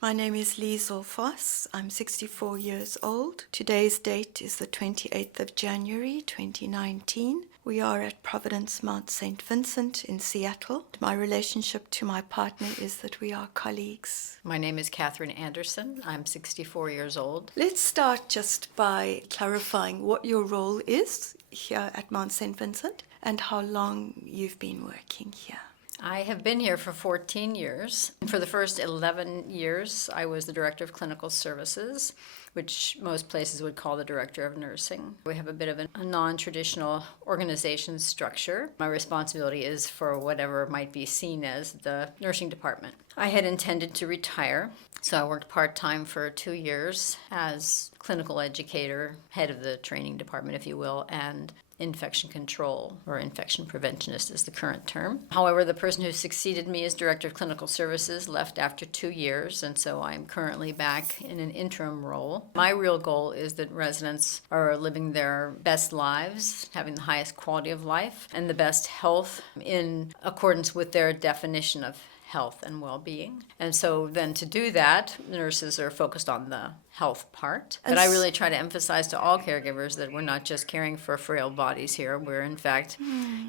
My name is Lisl Foss. I'm 64 years old. Today's date is the 28th of January 2019. We are at Providence Mount St. Vincent in Seattle. My relationship to my partner is that we are colleagues. My name is Kathryn Anderson. I'm 64 years old. Let's start just by clarifying what your role is here at Mount St. Vincent and how long you've been working here. I have been here for 14 years. For the first 11 years, I was the Director of Clinical Services, which most places would call the Director of Nursing. We have a bit of a non-traditional organization structure. My responsibility is for whatever might be seen as the nursing department. I had intended to retire, so I worked part-time for 2 years as clinical educator, head of the training department, if you will, and infection control, or infection preventionist is the current term. However, the person who succeeded me as Director of Clinical Services left after 2 years, and so I'm currently back in an interim role. My real goal is that residents are living their best lives, having the highest quality of life, and the best health in accordance with their definition of health and well-being. And so then to do that, nurses are focused on the health part. But I really try to emphasize to all caregivers that we're not just caring for frail bodies here. We're in fact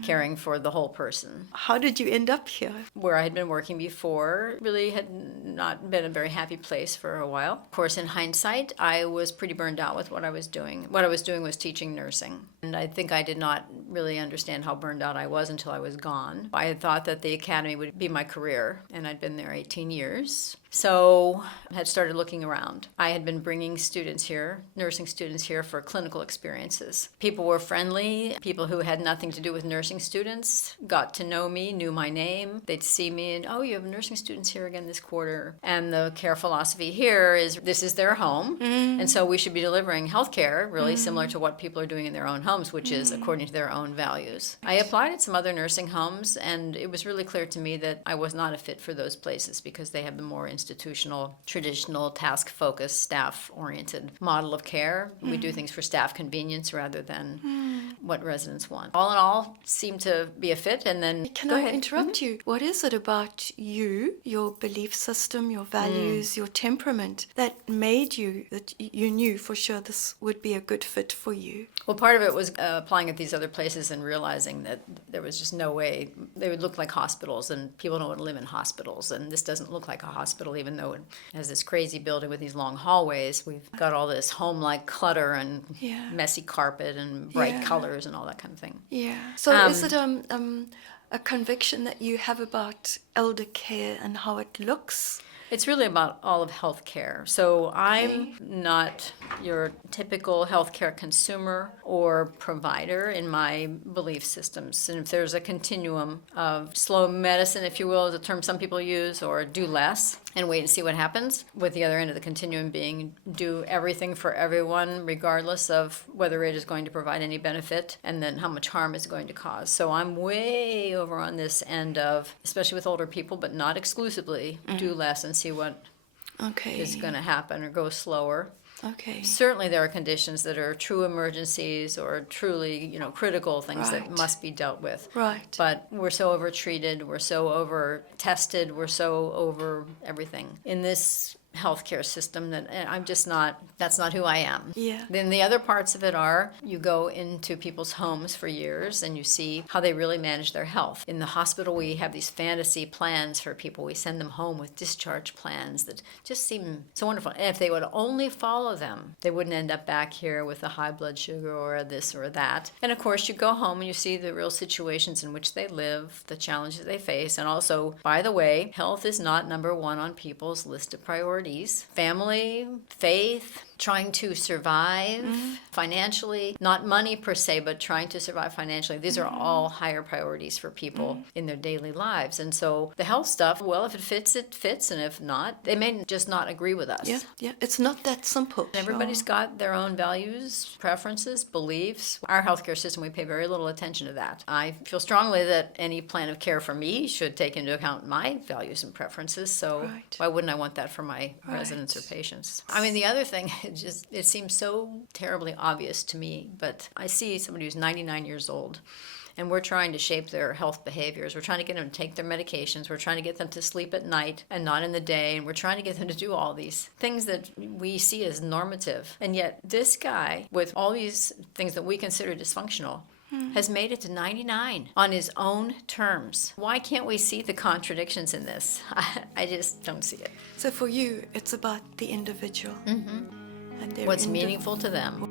caring for the whole person. How did you end up here? Where I had been working before really had not been a very happy place for a while. Of course, in hindsight, I was pretty burned out with what I was doing. What I was doing was teaching nursing. And I think I did not really understand how burned out I was until I was gone. I had thought that the academy would be my career, and I'd been there 18 years. So I had started looking around. I had been bringing students here, nursing students here for clinical experiences. People were friendly. People who had nothing to do with nursing students got to know me, knew my name. They'd see me and, oh, you have nursing students here again this quarter. And the care philosophy here is this is their home. And so we should be delivering health care really similar to what people are doing in their own homes, which is according to their own values. I applied at some other nursing homes, and it was really clear to me that I was not a fit for those places because they have the more institutional, traditional, task-focused, staff-oriented model of care. We do things for staff convenience rather than what residents want. All in all, seemed to be a fit, and then... Can I interrupt you? What is it about you, your belief system, your values, your temperament, that made you, that you knew for sure this would be a good fit for you? Well, part of it was applying at these other places and realizing that there was just no way. They would look like hospitals, and people don't want to live in hospitals, and this doesn't look like a hospital, even though it has this crazy building with these long hallways. We've got all this home-like clutter and messy carpet and bright colors and all that kind of thing. Yeah. So is it a conviction that you have about elder care and how it looks? It's really about all of healthcare. So I'm not your typical healthcare consumer or provider in my belief systems. And if there's a continuum of slow medicine, if you will, is a term some people use, or do less and wait and see what happens, with the other end of the continuum being do everything for everyone, regardless of whether it is going to provide any benefit and then how much harm it's going to cause. So I'm way over on this end of, especially with older people, but not exclusively, do less and see what is going to happen, or go slower. Okay. Certainly there are conditions that are true emergencies or truly, critical things that must be dealt with. Right. But we're so over-treated, we're so over-tested, we're so over everything in this healthcare system that I'm just not, that's not who I am. Yeah. Then the other parts of it are, you go into people's homes for years and you see how they really manage their health. In the hospital, we have these fantasy plans for people. We send them home with discharge plans that just seem so wonderful. And if they would only follow them, they wouldn't end up back here with a high blood sugar or this or that. And of course, you go home and you see the real situations in which they live, the challenges they face. And also, by the way, health is not number one on people's list of priorities. Family, faith, trying to survive financially, not money per se, but trying to survive financially. These are all higher priorities for people in their daily lives. And so the health stuff, well, if it fits, it fits. And if not, they may just not agree with us. Yeah. It's not that simple. Everybody's got their own values, preferences, beliefs. Our healthcare system, we pay very little attention to that. I feel strongly that any plan of care for me should take into account my values and preferences. So why wouldn't I want that for my residents or patients? I mean, the other thing, it seems so terribly obvious to me, but I see somebody who's 99 years old and we're trying to shape their health behaviors. We're trying to get them to take their medications. We're trying to get them to sleep at night and not in the day, and we're trying to get them to do all these things that we see as normative. And yet this guy, with all these things that we consider dysfunctional, has made it to 99 on his own terms. Why can't we see the contradictions in this? I just don't see it. So for you, it's about the individual. And their What's meaningful to them.